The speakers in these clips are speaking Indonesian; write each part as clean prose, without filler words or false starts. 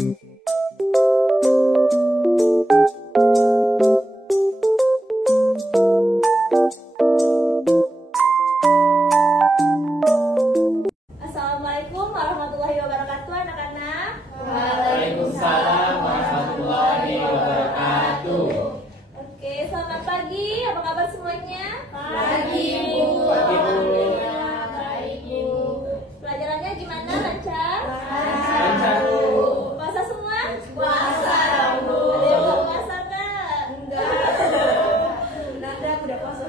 Assalamualaikum warahmatullahi wabarakatuh anak-anak. Waalaikumsalam warahmatullahi wabarakatuh. Oke, selamat pagi. Apa kabar semuanya? Pagi, Bu. Pagi, Bu. Baik, Bu. Pelajarannya gimana? Lancar? Lancar, Bu. Puasa semua? Puasa, Bu. Ada yang nggak puasa nggak? Nanda udah puasa.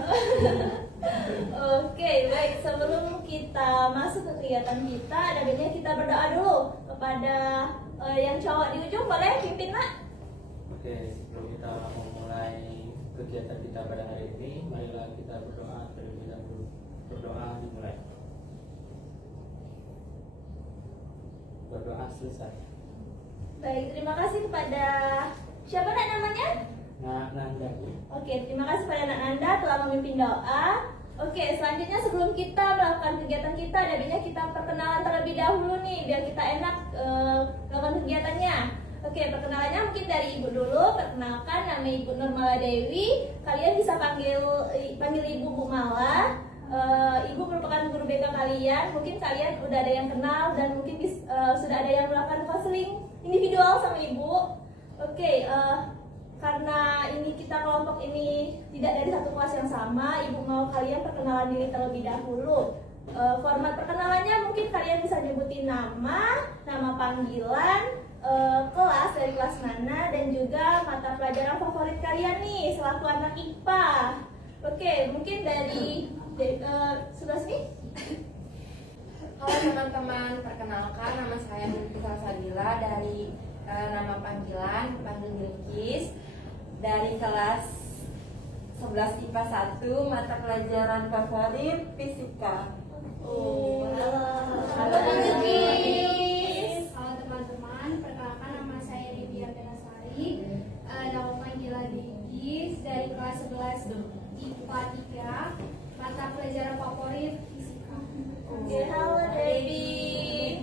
Oke, baik. Sebelum kita masuk ke kegiatan kita, ada baiknya kita berdoa dulu kepada yang cowok di ujung. Boleh pimpin, Nak? Oke, sebelum kita memulai kegiatan kita pada hari ini, marilah kita berdoa terlebih dahulu. Berdoa dimulai. Berdoa selesai. Baik, terima kasih kepada siapa Nak namanya? Nah, Nanda, Bu. Oke, terima kasih kepada Nak Nanda telah memimpin doa. Oke, selanjutnya sebelum kita melakukan kegiatan kita, ada baiknya kita perkenalan terlebih dahulu nih, biar kita enak melakukan kegiatannya. Oke, perkenalannya mungkin dari Ibu dulu. Perkenalkan, nama Ibu Nurmala Dewi. Kalian bisa panggil Ibu Bu Mala. Ibu merupakan guru BK kalian. Mungkin kalian udah ada yang kenal dan mungkin sudah ada yang melakukan counseling individual sama Ibu. Oke, karena ini kita kelompok ini tidak dari satu kelas yang sama, Ibu mau kalian perkenalan diri terlebih dahulu. Format perkenalannya mungkin kalian bisa nyebutin nama panggilan, kelas dari kelas mana, dan juga mata pelajaran favorit kalian nih selaku anak IPA. Oke, mungkin dari sebelah sini. Halo teman-teman, perkenalkan nama saya Nurmala Sabila dari nama panggilan panggil Bilkis dari kelas 11 IPA 1 mata pelajaran favorit fisika. Halo Bilkis. Halo teman-teman, perkenalkan nama saya Devi Ardanasari, nama panggilan Bilkis dari kelas 11 IPA 3, mata pelajaran favorit fisika. Oke, halo Devi.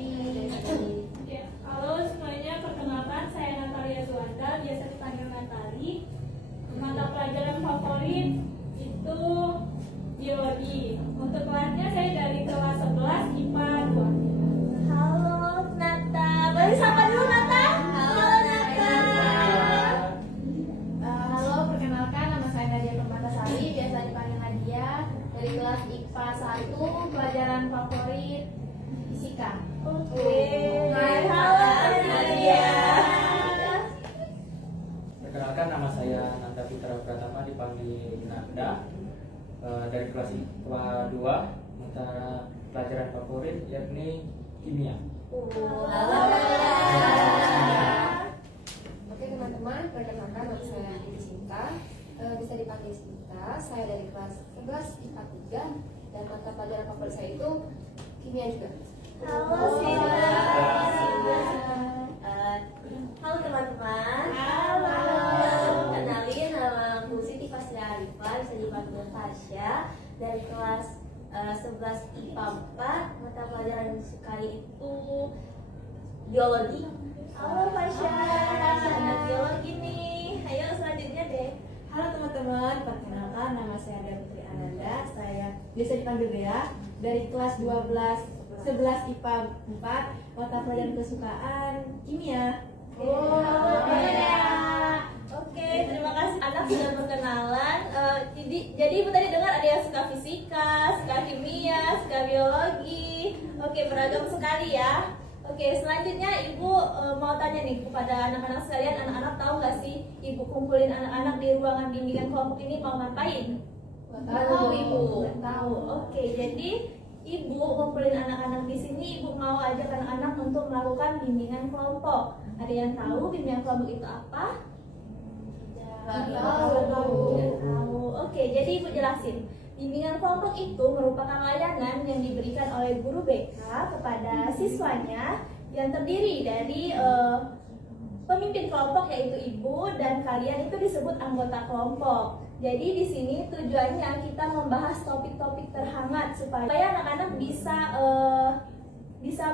Halo semuanya, perkenalkan saya Natalia Zuanda, biasa dipanggil Natali. Mata pelajaran favorit itu biologi. Untuk kelasnya saya dari kelas 11 IPA 2. Halo Nata. Boleh sapa dulu Nata? Halo Nata. Halo, perkenalkan nama saya Nadia Permatasari, biasa dipanggil Nadia, dari kelas IPA 1, pelajaran favorit fisika. Oke. Hai, halo Nadia. Perkenalkan, nama saya Nanda Fitra Pratama, dipanggil Nanda, dari kelas IPA 2, mata pelajaran favorit yakni kimia. Halo Nadia. Oke teman-teman, perkenalkan nama saya Edi Sinta, bisa dipanggil Sinta. Saya dari kelas 11 IPA 3 dan mata pelajaran favorit saya itu kimia juga. Halo Sinta. Halo teman-teman. Halo. Kenalin, nama aku Siti Fasya Arifah, bisa dipanggil Tasya, dari kelas 11 IPA 4. Mata pelajaran yang disukai itu biologi. Halo Fasya. Anak biologi nih. Ayo selanjutnya deh. Halo teman-teman, perkenalkan nama saya Dea Putri Ananda, saya bisa dipanggil Dea, dari kelas 11 IPA 4, mata pelajaran kesukaan kimia. Halo Dea. Oke, terima kasih anak sudah berkenalan. Jadi Ibu tadi dengar ada yang suka fisika, suka kimia, suka biologi. Oke, beragam sekali ya. Oke, selanjutnya Ibu mau tanya nih kepada anak-anak sekalian. Anak-anak tahu nggak sih Ibu kumpulin anak-anak di ruangan bimbingan kelompok ini mau ngapain? Tahu, Ibu. Tahu. Oke, jadi Ibu kumpulin anak-anak di sini. Ibu mau ajak anak-anak untuk melakukan bimbingan kelompok. Ada yang tahu bimbingan kelompok itu apa? Tahu. Tidak tahu. Oke, jadi Ibu jelasin. Bimbingan kelompok itu merupakan layanan yang diberikan oleh guru BK kepada siswanya yang terdiri dari pemimpin kelompok yaitu Ibu dan kalian itu disebut anggota kelompok. Jadi di sini tujuannya kita membahas topik-topik terhangat supaya anak-anak bisa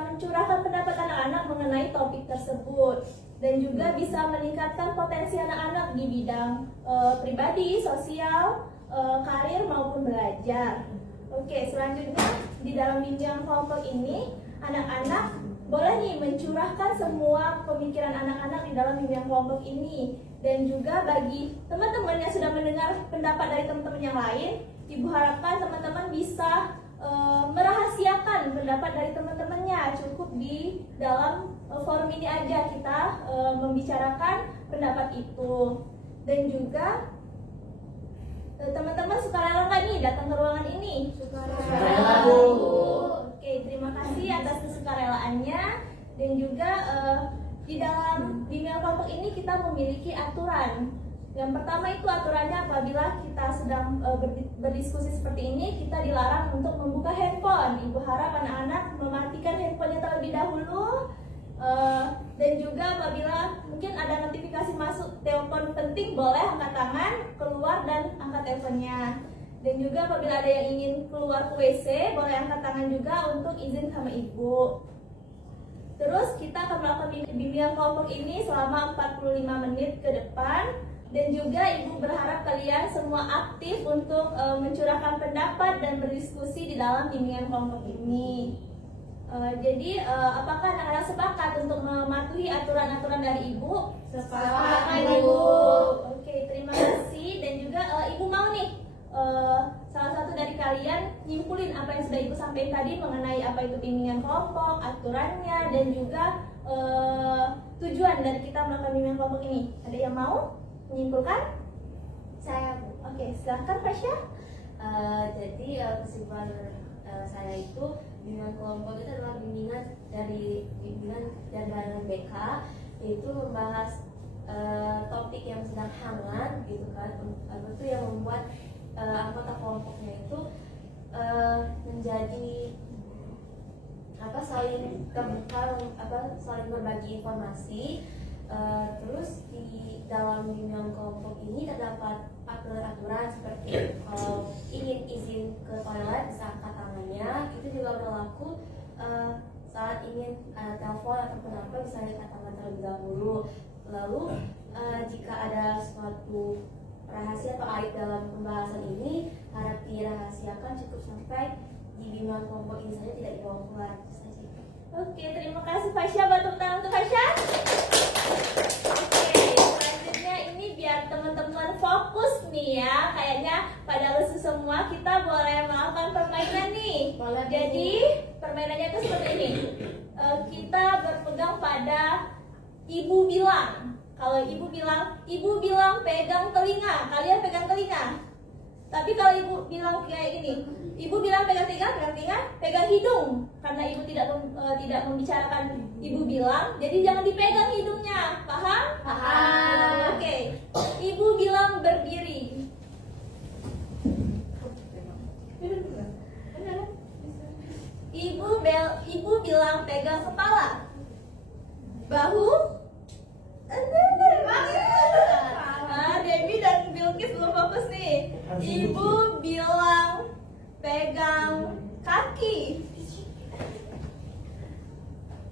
mencurahkan pendapat anak-anak mengenai topik tersebut. dan juga bisa meningkatkan potensi anak-anak di bidang pribadi, sosial, karir maupun belajar. Oke, selanjutnya di dalam bimbingan kelompok ini anak-anak boleh nih mencurahkan semua pemikiran anak-anak di dalam bimbingan kelompok ini. Dan juga bagi teman-teman yang sudah mendengar pendapat dari teman-teman yang lain, Ibu harapkan teman-teman bisa merahasiakan pendapat dari teman-temannya. Cukup di dalam forum ini aja kita membicarakan pendapat itu. Dan juga teman-teman sukarela nggak nih datang ke ruangan ini? Sukarela. Oke, terima kasih atas kesukarelaannya. Dan juga di dalam bimbingan kelompok ini kita memiliki aturan. Yang pertama itu aturannya apabila kita sedang berdiskusi seperti ini, kita dilarang untuk membuka handphone. Ibu harap anak-anak mematikan handphonenya terlebih dahulu. Dan juga apabila mungkin ada notifikasi masuk telepon penting, boleh angkat tangan, keluar dan angkat teleponnya. Dan juga apabila ada yang ingin keluar ke WC, boleh angkat tangan juga untuk izin sama ibu. Terus kita akan melakukan bimbingan kelompok ini selama 45 menit ke depan. Dan juga ibu berharap kalian semua aktif untuk mencurahkan pendapat dan berdiskusi di dalam bimbingan kelompok ini. Jadi apakah anak-anak sepakat untuk mematuhi aturan-aturan dari ibu? Sepakat ibu. Oke, terima kasih. Dan juga ibu mau nih salah satu dari kalian nyimpulin apa yang sudah ibu sampaikan tadi mengenai apa itu bimbingan kelompok, aturannya, dan juga tujuan dari kita melakukan bimbingan kelompok ini. Ada yang mau menyimpulkan? Saya, Bu. Oke, silahkan Fasya. Jadi kesimpulan saya itu bimbingan kelompok itu adalah bimbingan dari BK, yaitu membahas topik yang sedang hangat gitu kan, itu yang membuat anggota kelompoknya itu menjadi saling terbuka, saling berbagi informasi. Terus di dalam bimbingan kelompok ini terdapat aturan-aturan seperti kalau ingin izin ke toilet bisa angkat tangannya, itu juga berlaku saat ingin telepon ataupun apa bisa angkat tangan terlebih dahulu. Lalu jika ada suatu rahasia atau aib dalam pembahasan ini harap dirahasiakan cukup sampai di bimbingan kelompok ini saja, tidak dibawa keluar. Oke, terima kasih Fasya. Batu tangan untuk Fasya. Oke, selanjutnya ini biar teman-teman fokus nih ya. Kayaknya pada lesu semua, kita boleh melakukan permainan nih. Jadi permainannya itu seperti ini. Kita berpegang pada ibu bilang. Kalau ibu bilang pegang telinga, kalian pegang telinga. Tapi kalau ibu bilang kayak gini, ibu bilang pegang telinga, pegang hidung. Karena ibu tidak membicarakan ibu bilang, jadi jangan dipegang hidungnya. Paham? Paham. Oke. Ibu bilang berdiri. Ibu bilang pegang kepala. Bahu. Debbie dan Bilkis belum fokus nih. Ibu bilang pegang kaki.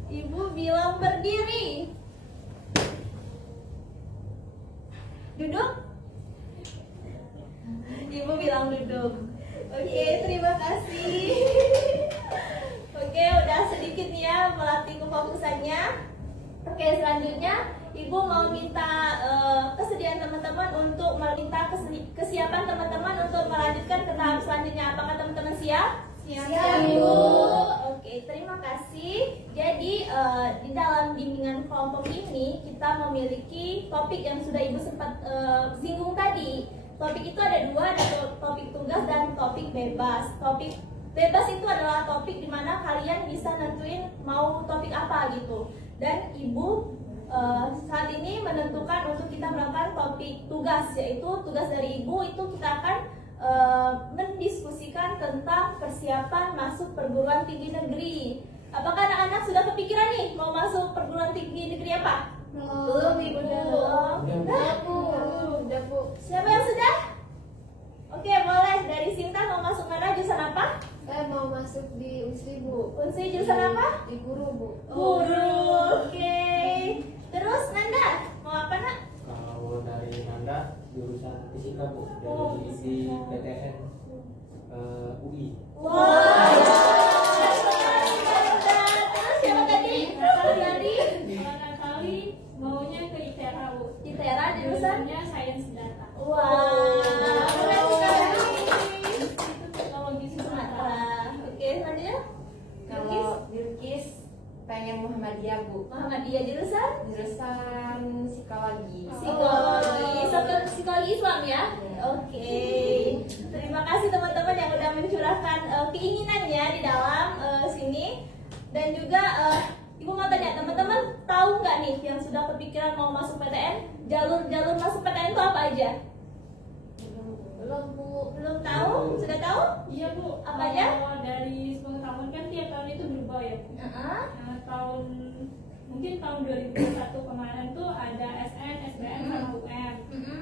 Ibu bilang berdiri. Duduk. Ibu bilang duduk. Oke, terima kasih. Oke, udah sedikit nih ya melatih kefokusannya. Oke, selanjutnya Ibu mau minta kesediaan teman-teman untuk meminta kesiapan teman-teman untuk melanjutkan ke tahap selanjutnya. Apakah teman-teman siap? Siap, Ibu. Oke, terima kasih. Jadi di dalam bimbingan kelompok ini kita memiliki topik yang sudah Ibu sempat singgung tadi. Topik itu ada dua, ada topik tugas dan topik bebas. Topik bebas itu adalah topik di mana kalian bisa nentuin mau topik apa gitu. Dan Ibu saat ini menentukan untuk kita melakukan topik tugas, yaitu tugas dari Ibu itu kita akan mendiskusikan tentang persiapan masuk perguruan tinggi negeri. Apakah anak-anak sudah kepikiran nih mau masuk perguruan tinggi negeri apa? Belum, Ibu. Udah, Bu. Siapa yang sudah? Oke, boleh. Dari Sinta mau masuk mana, jurusan apa? Saya mau masuk di Unsri, Bu. Unsri jurusan apa? Di guru, Bu. Guru. Oke. Terus nanti fisika Bu dari di PTN UI. Wow. Terus siapa tadi? Dari Natali maunya ke ITERA Bu. ITERA jurusan? Jurusannya Sains Data. Wow. Keren sekali. Itu teknologi Sumatera. Oke, selanjutnya Kalau Bilkis pengen Muhammadiyah Bu, Muhammadiyah jurusan jurusan psikologi. psikologi Islam ya. Oke. Terima kasih teman-teman yang udah mencurahkan keinginannya di dalam sini. Dan juga Ibu mau tanya teman-teman, tahu nggak nih yang sudah kepikiran mau masuk PTN? Jalur-jalur masuk PTN itu apa aja? Belum Bu, belum tahu? Sudah tahu? Iya Bu. Apa aja? Kalau dari pengetahuan kan tiap tahun itu berubah ya. Heeh. Nah, mungkin tahun 2021 kemarin tuh ada SN, SBM sama UM.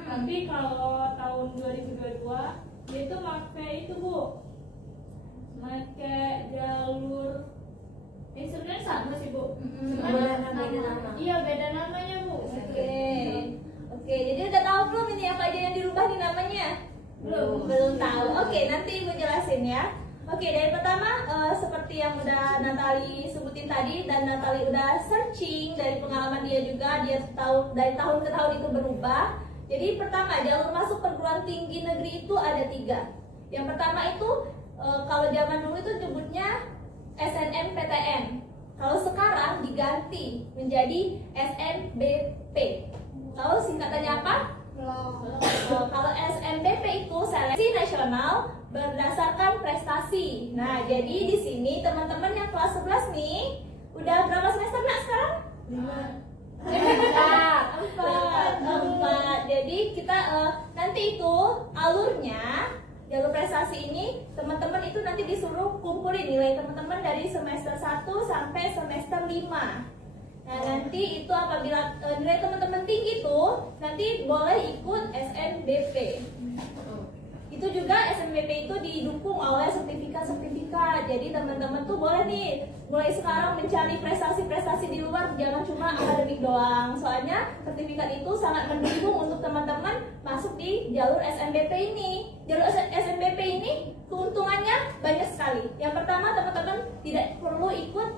Tapi kalau tahun 2022 dia itu pakai itu Bu, pakai jalur sebenarnya sama sih Bu. Beda nama. Iya beda namanya Bu. Oke, jadi udah tahu belum ini apa aja yang dirubah di namanya? Belum tahu. Oke, nanti Ibu jelasin ya. Oke, dari pertama seperti yang udah Natali sebutin tadi dan Natali udah searching dari pengalaman dia juga, dia tahu dari tahun ke tahun itu berubah. Jadi pertama jalur masuk perguruan tinggi negeri itu ada 3. Yang pertama itu kalau zaman dulu itu nyebutnya SNMPTN. Kalau sekarang diganti menjadi SNBP. Tahu singkatannya apa? Kalau SNBP itu seleksi nasional berdasarkan prestasi. Nah, jadi di sini teman-teman yang kelas 11 nih, udah berapa semester nak sekarang? 4. Jadi kita nanti itu alurnya jalur prestasi ini teman-teman itu nanti disuruh kumpulin nilai teman-teman dari semester 1 sampai semester 5. Nah, nanti itu apabila nilai teman-teman tinggi tuh nanti boleh ikut SNBP. Itu juga SNBP itu didukung oleh sertifikat-sertifikat. Jadi teman-teman tuh boleh nih mulai sekarang mencari prestasi-prestasi di luar, jangan cuma akademik doang. Soalnya sertifikat itu sangat mendukung untuk teman-teman masuk di jalur SNBP ini. Jalur SNBP ini keuntungannya banyak sekali. Yang pertama teman-teman tidak perlu ikut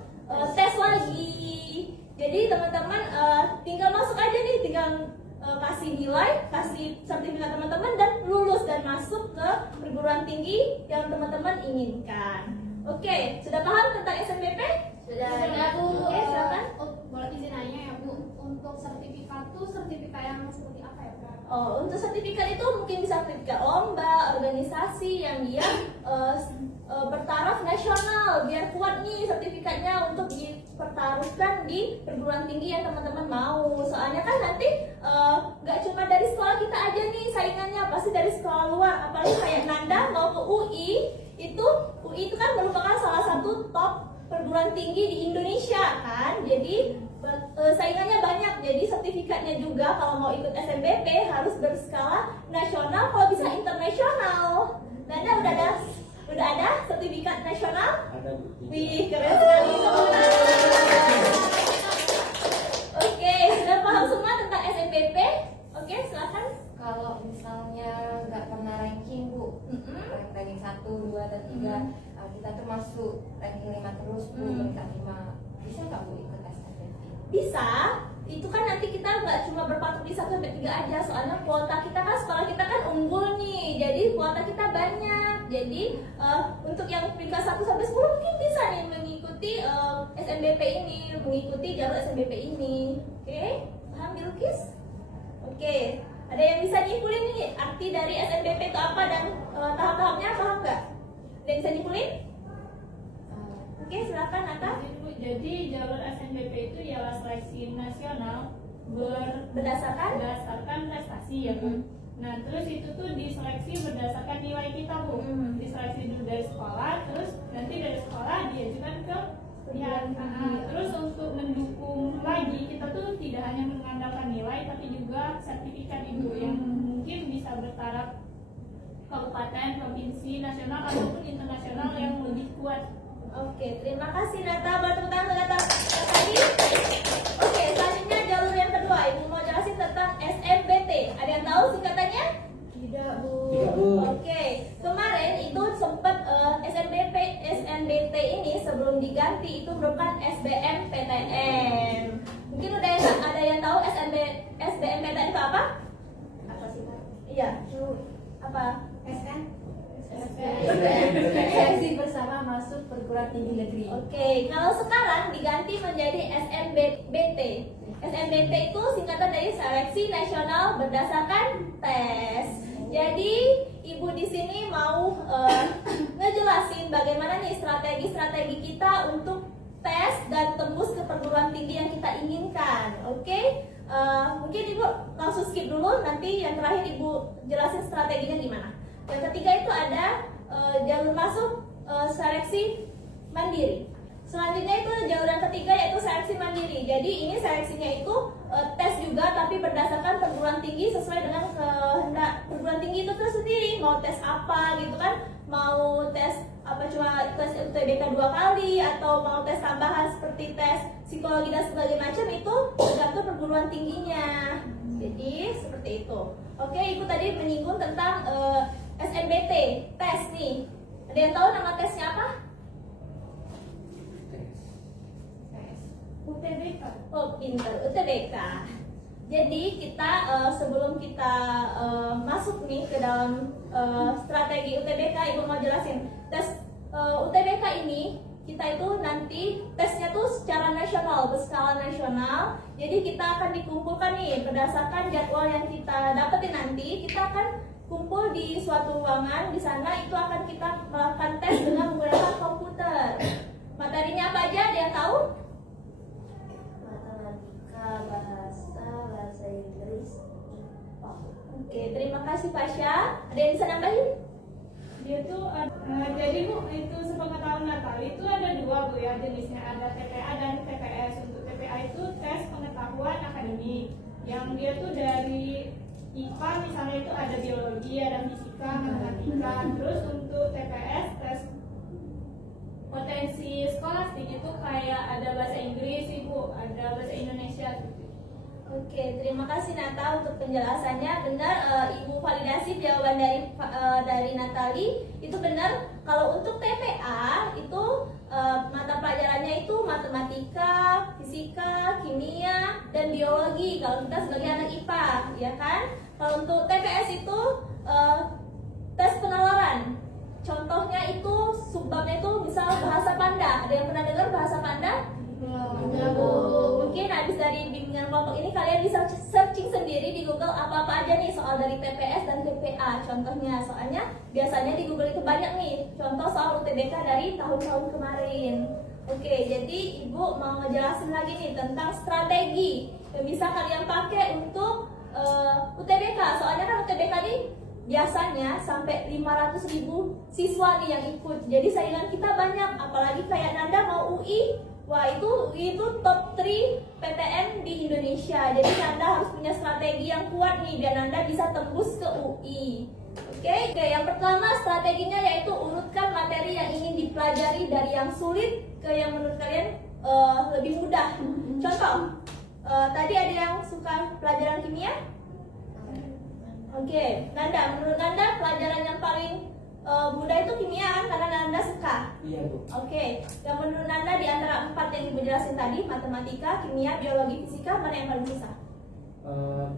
tes lagi. Jadi teman-teman tinggal masuk aja nih, tinggal kasih nilai, kasih sertifikat teman-teman dan lulus dan masuk ke perguruan tinggi yang teman-teman inginkan. Oke, sudah paham tentang SNBP? Sudah Bu. Oke, silakan. Boleh izin nanya ya Bu, untuk sertifikat tuh sertifikat yang seperti apa ya Bu? Untuk sertifikat itu mungkin bisa sertifikat lomba, organisasi yang dia bertaraf nasional, biar kuat nih sertifikatnya untuk dipertaruhkan di perguruan tinggi yang teman-teman mau. Soalnya kan nanti nggak cuma dari sekolah kita aja nih saingannya, pasti dari sekolah luar. Apalagi kayak Nanda mau ke UI itu kan merupakan salah satu top perguruan tinggi di Indonesia kan. Jadi saingannya banyak. Jadi sertifikatnya juga kalau mau ikut SNBP harus berskala nasional, kalau bisa internasional. Nanda udah ada sertifikat nasional? Ada Bu. Wih, keren sekali teman-teman. Oke, sudah paham semua tentang SNBP? Oke, silakan. Kalau misalnya nggak pernah ranking Bu, ranking 1, 2, dan 3, kita tuh masuk ranking 5 terus Bu, peringkat 5. Bisa nggak Bu ikut SNBP? Bisa. Itu kan nanti kita nggak cuma berpatok di 1 sampai 3 aja, soalnya kuota kita kan, sekolah kita kan unggul nih, jadi kuota kita banyak. Jadi untuk yang peringkat 1 sampai 10 mungkin bisa nih mengikuti SNBP ini, mengikuti jalur SNBP ini. Oke, paham Bilkis? Oke, ada yang bisa nyimpulin nih arti dari SNBP itu apa dan tahap-tahapnya paham nggak? Ada yang bisa nyimpulin? Oke, silakan Nata. Jadi jalur SNBP itu ialah seleksi nasional Berdasarkan prestasi ya Bu. Nah terus itu tuh diseleksi berdasarkan nilai kita Bu. Diseleksi dulu dari sekolah, terus nanti dari sekolah diajukan ke pihak. Terus untuk mendukung lagi kita tuh tidak hanya mengandalkan nilai tapi juga sertifikat Ibu yang mungkin bisa bertaraf kabupaten, provinsi, nasional ataupun internasional yang lebih kuat. Oke, terima kasih Nata. Tepuk tangan untuk Nata tadi. Oke, selanjutnya jalur yang kedua. Ibu mau jelasin tentang SNBT. Ada yang tahu singkatannya? itu merupakan SBMPTN. Mungkin ada yang tahu SBMPTN itu apa? Apa sih Kak? Iya, apa? SN. Seleksi bersama masuk perguruan tinggi negeri. Oke, kalau sekarang diganti menjadi SNBT. SNBT itu singkatan dari Seleksi Nasional Berdasarkan Tes. Jadi ibu di sini mau ngejelasin bagaimana nih strategi kita untuk tes dan tembus ke perguruan tinggi yang kita inginkan. Oke, mungkin ibu langsung skip dulu, nanti yang terakhir ibu jelasin strateginya gimana. Yang ketiga itu ada jalur masuk seleksi mandiri. Selanjutnya itu jalur yang ketiga yaitu seleksi mandiri. Jadi ini seleksinya itu tes juga tapi berdasarkan perguruan tinggi sesuai dengan kehendak perguruan tinggi itu tersendiri. Mau tes apa gitu kan? Mau tes apa cuma tes UTBK 2 kali atau mau tes tambahan seperti tes psikologi dan segala macam itu tergantung perguruan tingginya. Jadi seperti itu. Oke, ibu tadi menyinggung tentang SNBT, tes nih. Ada yang tahu nama tesnya apa? UTBK. Oh, pinter, UTBK. Jadi kita sebelum kita masuk nih ke dalam strategi UTBK, ibu mau jelasin tes UTBK ini kita itu nanti tesnya tuh secara nasional, berskala nasional. Jadi kita akan dikumpulkan nih berdasarkan jadwal yang kita dapetin nanti. Kita akan kumpul di suatu ruangan, di sana itu akan kita melakukan tes dengan menggunakan komputer. Materinya apa aja? Ada yang tahu? Matematika, bahasa Inggris, IPA. Oke, terima kasih Pasha. Ada yang bisa nambahin? Dia tuh jadi Bu, itu sepengetahuan Natali itu ada dua Bu ya jenisnya, ada TPA dan TPS. Untuk TPA itu tes pengetahuan akademik, yang dia tuh dari IPA misalnya itu ada biologi, ada fisika, matematika. Terus untuk TPS tes potensi skolastik itu kayak ada bahasa Inggris Ibu, ada bahasa Indonesia gitu. Oke, terima kasih Nata untuk penjelasannya. Benar, Ibu validasi jawaban dari Natali itu benar. Kalau untuk TPA itu mata pelajarannya itu matematika, fisika, kimia, dan biologi. Kalau kita sebagai anak IPA, ya kan? Kalau untuk TPS itu tes penalaran. Contohnya itu subbabnya itu misal bahasa Panda. Ada yang pernah dengar bahasa Panda? Mungkin habis dari bimbingan kelompok ini kalian bisa searching sendiri di Google apa-apa aja nih soal dari TPS dan TPA contohnya. Soalnya biasanya di Google itu banyak nih contoh soal UTBK dari tahun-tahun kemarin. Oke, jadi Ibu mau ngejelasin lagi nih tentang strategi yang bisa kalian pakai untuk UTBK. Soalnya kan UTBK ini biasanya sampai 500.000 siswa nih yang ikut. Jadi saingan kita banyak, apalagi kayak Nanda mau UI. Wah, itu top 3 PTN di Indonesia. Jadi Nanda harus punya strategi yang kuat nih biar Nanda bisa tembus ke UI. Oke, yang pertama strateginya yaitu urutkan materi yang ingin dipelajari dari yang sulit ke yang menurut kalian lebih mudah. Contoh, tadi ada yang suka pelajaran kimia? Oke, Nanda, menurut Nanda pelajaran yang paling mudah itu kimia kan? Karena Nanda suka. Iya Bu. Oke, yang menurut Nanda di antara 4 yang Ibu jelasin tadi, matematika, kimia, biologi, fisika, mana yang paling susah?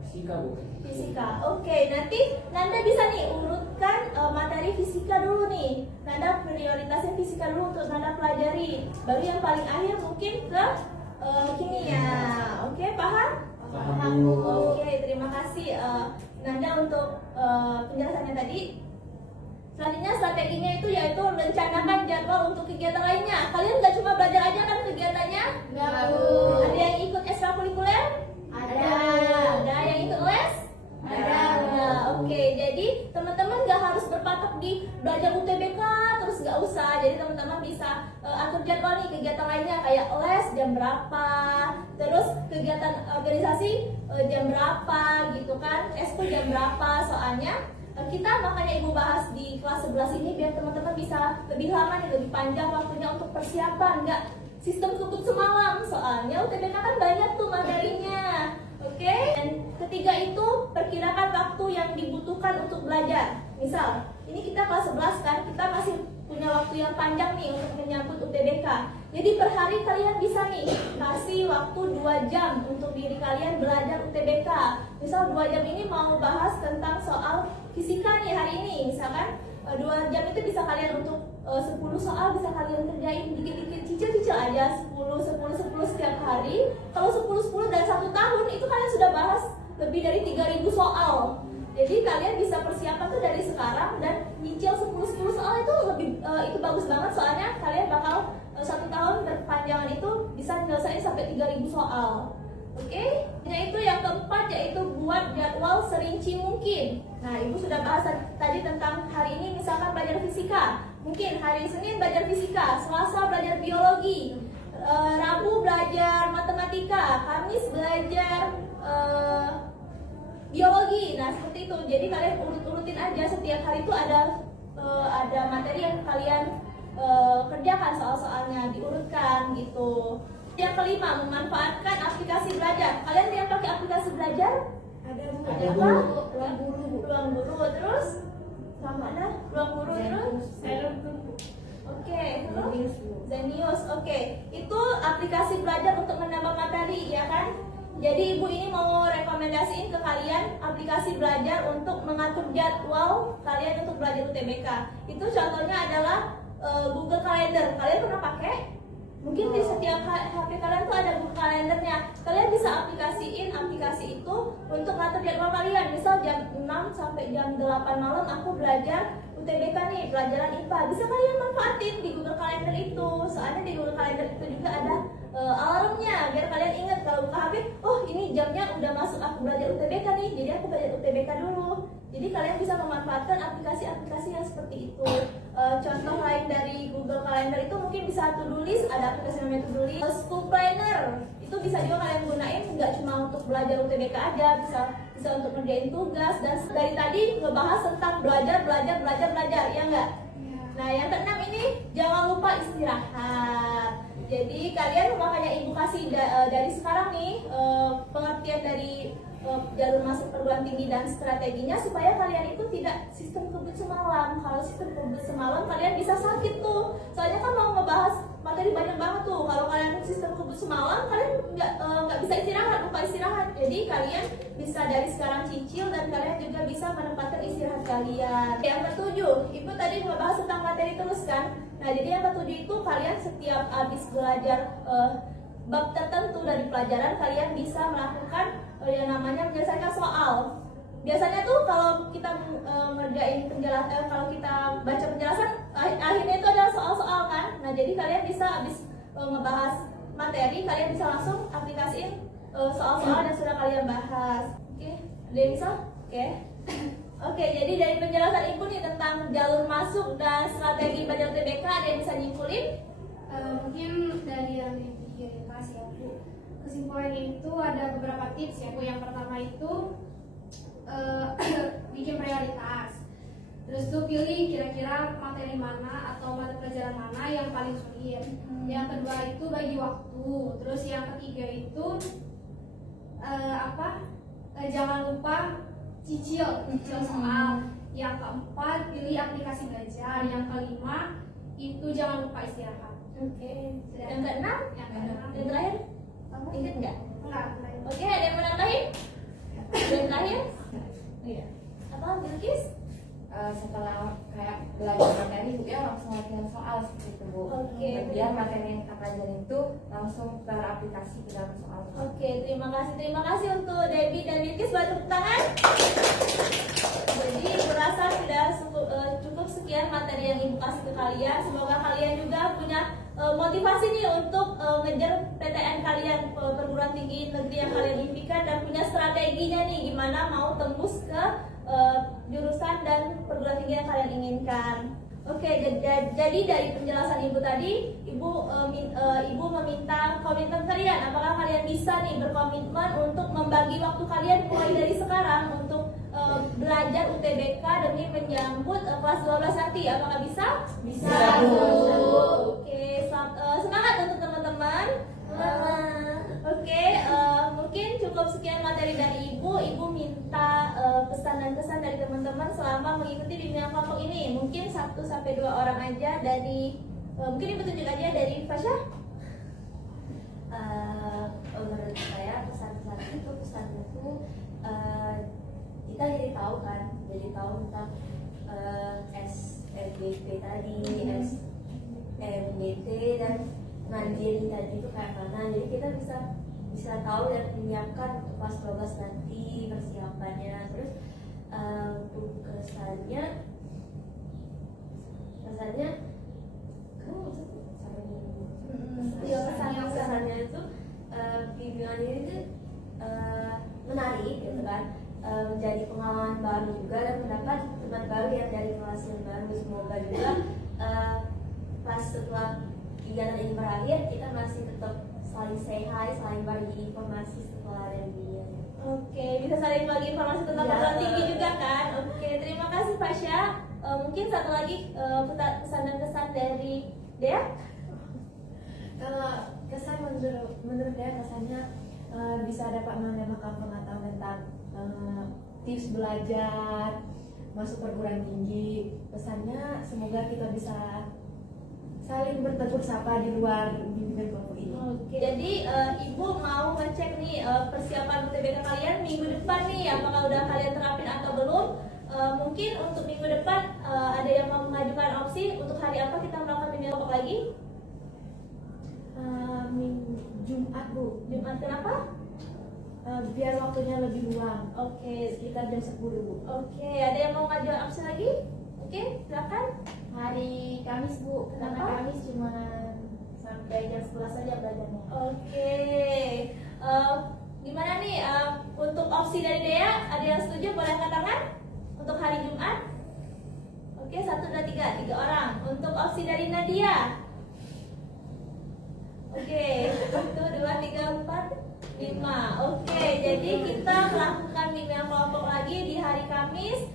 Fisika Bu. Fisika. Oke, nanti Nanda bisa nih urutkan materi fisika dulu nih. Nanda prioritasin fisika dulu untuk Nanda pelajari. Baru yang paling akhir mungkin ke kimia. Oke, paham? Paham, Bu. Oke, terima kasih Nanda untuk penjelasannya tadi. Selanjutnya strateginya itu yaitu rencanakan jadwal untuk kegiatan lainnya. Kalian nggak cuma belajar aja kan kegiatannya? Nggak. Ada yang ikut ekstrakurikuler? Ada yang ikut les? Ada. Nah, oke, jadi teman-teman nggak harus berpatok di belajar UTBK terus nggak usah. Jadi teman-teman bisa atur jadwal nih kegiatan lainnya kayak les jam berapa, terus kegiatan organisasi jam berapa gitu kan, eskul jam berapa. Soalnya kita makanya Ibu bahas di kelas 11 ini biar teman-teman bisa lebih lama nih, lebih panjang waktunya untuk persiapan, nggak sistem kebut semalam. Soalnya UTBK kan banyak tuh materinya. Oke, dan ketiga itu perkirakan waktu yang dibutuhkan untuk belajar. Misal, ini kita kelas 11 kan, kita masih punya waktu yang panjang nih untuk menyambut UTBK. Jadi per hari kalian bisa nih kasih waktu 2 jam untuk diri kalian belajar UTBK. Misal 2 jam ini mau bahas tentang soal fisika nih hari ini, misalkan 2 jam itu bisa kalian untuk 10 soal bisa kalian kerjain dikit-dikit, cicil-cicil aja 10 setiap hari. Kalau 10 dan 1 tahun itu kalian sudah bahas lebih dari 3.000 soal. Jadi kalian bisa persiapan tuh dari sekarang dan nyicil 10 soal itu lebih itu bagus banget, soalnya kalian bakal 1 tahun berkepanjangan itu bisa nyelesain sampai 3.000 soal. Oke? Itu yang keempat yaitu buat jadwal serinci mungkin. Nah, Ibu sudah bahas tadi tentang hari ini misalkan belajar fisika. Mungkin hari Senin belajar fisika, Selasa belajar biologi, Rabu belajar matematika, Kamis belajar biologi. Nah, seperti itu. Jadi kalian urut-urutin aja, setiap hari itu ada materi yang kalian kerjakan, soal-soalnya diurutkan gitu. Yang kelima, memanfaatkan aplikasi belajar. Kalian yang pakai aplikasi belajar? Ada Bu. Ada, Apa? Bu. Ruang guru. Terus sama ada ruang guru terus. Oke, terus Zenius. Oke, itu aplikasi belajar untuk menambah materi, ya kan? Jadi Ibu ini mau rekomendasiin ke kalian aplikasi belajar untuk mengatur jadwal kalian untuk belajar UTBK. Itu contohnya adalah Google Calendar. Kalian pernah pakai? Mungkin di setiap HP kalian tuh ada Google Calendarnya. Kalian bisa aplikasiin aplikasi itu untuk ngatur jadwal kalian. Misal jam 6 sampai jam 8 malam aku belajar UTBK nih, pelajaran IPA. Bisa kalian manfaatin di Google Calendar itu. Soalnya di Google Calendar itu juga ada alarmnya biar kalian ingat kalau buka HP, oh ini jamnya udah masuk aku belajar UTBK nih, jadi aku belajar UTBK dulu. Jadi kalian bisa memanfaatkan aplikasi-aplikasi yang seperti itu. Contoh lain dari Google Calendar itu mungkin bisa to-do list, ada aplikasi namanya to-do list. School Planner itu bisa juga kalian gunain, nggak cuma untuk belajar UTBK aja, bisa untuk ngerjain tugas. Dan dari tadi ngebahas tentang belajar, ya nggak? Nah, yang keenam ini jangan lupa istirahat. Jadi kalian makanya Ibu kasih dari sekarang nih pengertian dari jalur masuk perguruan tinggi dan strateginya supaya kalian itu tidak sistem kebut semalam. Kalau sistem kebut semalam kalian bisa sakit tuh. Soalnya kan mau ngebahas materi banyak banget tuh. Kalau kalian sistem kebut semalam kalian nggak bisa istirahat, lupa istirahat. Jadi kalian bisa dari sekarang cicil dan kalian juga bisa menempatkan istirahat kalian. Yang ketujuh, Ibu tadi ngebahas tentang materi terus kan. Nah, jadi yang ketujuh itu kalian setiap habis belajar bab tertentu dari pelajaran kalian bisa melakukan yang namanya menyelesaikan soal. Biasanya tuh kalau kita ngerjain penjelasan, kalau kita baca penjelasan, akhirnya itu adalah soal-soal kan. Nah, jadi kalian bisa habis ngebahas materi, kalian bisa langsung aplikasiin soal-soal yang sudah kalian bahas. Oke, ada yang bisa? Oke. Oke, jadi dari penjelasan Ibu nih tentang jalur masuk dan strategi belajar UTBK, ada yang bisa nyimpulin? Mungkin dari yang dikasih ya Bu, kesimpulannya itu ada beberapa tips ya Bu. Yang pertama itu bikin prioritas. Terus tuh pilih kira-kira materi mana atau mata pelajaran mana yang paling sulit. Yang kedua itu bagi waktu. Terus yang ketiga itu jangan lupa cicil soal. Yang keempat pilih aplikasi belajar. Yang kelima itu jangan lupa istirahat. Oke. Yang keenam? Yang terakhir? Ingat nggak? Enggak. Oke, ada yang mau nambahin? Yang terakhir? Iya. Apa, Bilkis? Setelah kayak belajar materi ya langsung latihan soal seperti itu Bu. Oke. Biar materi yang kita pelajari itu langsung teraplikasi ke dalam soal. Oke, terima kasih untuk Debbie dan Bilkis, buat tepuk tangan. Jadi berasa sudah cukup sekian materi yang Ibu kasih ke kalian. Semoga kalian juga punya motivasi nih untuk ngejar PTN kalian, perguruan tinggi negeri yang kalian impikan, dan punya strateginya nih gimana mau tembus ke jurusan dan perguruan tinggi yang kalian inginkan. Oke, jadi dari penjelasan Ibu tadi, Ibu meminta komitmen kalian. Apakah kalian bisa nih berkomitmen untuk membagi waktu kalian mulai dari sekarang untuk belajar UTBK demi menyambut kelas 12 nanti? Apakah bisa? Bisa. Oke, semangat untuk teman-teman. Oke, mungkin cukup sekian materi dari Ibu. Ibu minta pesan dan kesan dari teman-teman selama mengikuti bimbingan kelompok ini. Mungkin 1 sampai 2 orang aja dari mungkin Ibu tunjuk aja dari Fasya. menurut saya pesan-pesan itu kita jadi tahu kan, jadi tahu tentang SNBP tadi, SNBT dan mandiri tadi itu kayak mana. Jadi kita bisa tahu dan menyiapkan untuk kelas 12 nanti persiapannya. Terus untuk kesannya kesannya itu bimbingan ini tuh menarik gitu kan, menjadi pengalaman baru juga dan mendapat teman baru yang dari kelas yang baru. Semoga juga pas setelah kegiatan ini berakhir kita masih tetap saling say hi, saling bagi informasi setelah ada dia. Oke, bisa saling bagi informasi tentang perguruan tinggi juga kan. Oke, terima kasih Fasya. Mungkin satu lagi pesan dan kesan dari Dea. Kalau kesan menurut Dea kesannya bisa dapat menambahkan pengetahuan tentang tips belajar masuk perguruan tinggi. Pesannya semoga kita bisa saling bertegur sapa di luar bimbingan kelompok ini. Oke, jadi Ibu mau ngecek nih persiapan UTBK kalian minggu depan nih, apakah udah kalian terapin atau belum? Mungkin untuk minggu depan ada yang mau mengajukan opsi untuk hari apa kita melakukan bimbingan kelompok lagi? Jumat Bu. Jumat kenapa? Biar waktunya lebih luang. Oke, Sekitar jam 10 Bu. Oke, ada yang mau ngajukan opsi lagi? Oke, silakan. Hari Kamis Bu. Karena Kenapa? Kamis cuma sampai jam 11 saja belajarnya. Oke, gimana nih untuk opsi dari Dea? Ada yang setuju? Boleh angkat tangan untuk hari Jumat? Oke, 1, 2, 3, 3 orang. Untuk opsi dari Nadia? Oke, 1, 2, 3, 4, 5. Oke, jadi kita melakukan bimbingan kelompok lagi di hari Kamis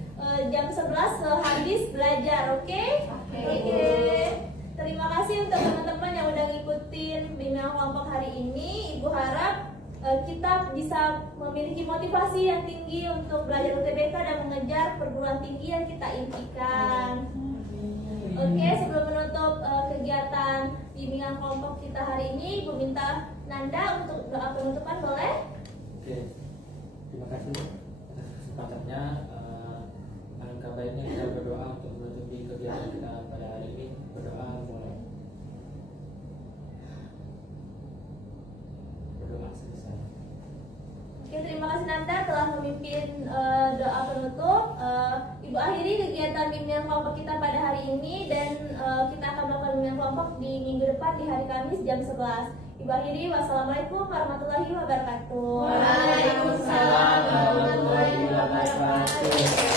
jam 11 sehabis belajar. Oke? Oke. Terima kasih untuk teman-teman yang udah ngikutin bimbingan kelompok hari ini. Ibu harap kita bisa memiliki motivasi yang tinggi untuk belajar UTBK dan mengejar perguruan tinggi yang kita impikan. Oke, sebelum menutup kegiatan bimbingan kelompok kita hari ini, Ibu minta Nanda untuk doa penutupan, boleh? Oke, terima kasih atas kesempatannya. Alangkah baiknya kita berdoa untuk menutupi kegiatan kita pada hari ini. Berdoa mulai. Berdoa selesai. Oke, terima kasih Nanda telah memimpin doa penutup. Ibu akhiri kegiatan bimbingan kelompok kita pada hari ini dan kita akan melakukan bimbingan kelompok di minggu depan di hari Kamis jam 11. Ibu akhiri, wassalamualaikum warahmatullahi wabarakatuh. Waalaikumsalam warahmatullahi wabarakatuh.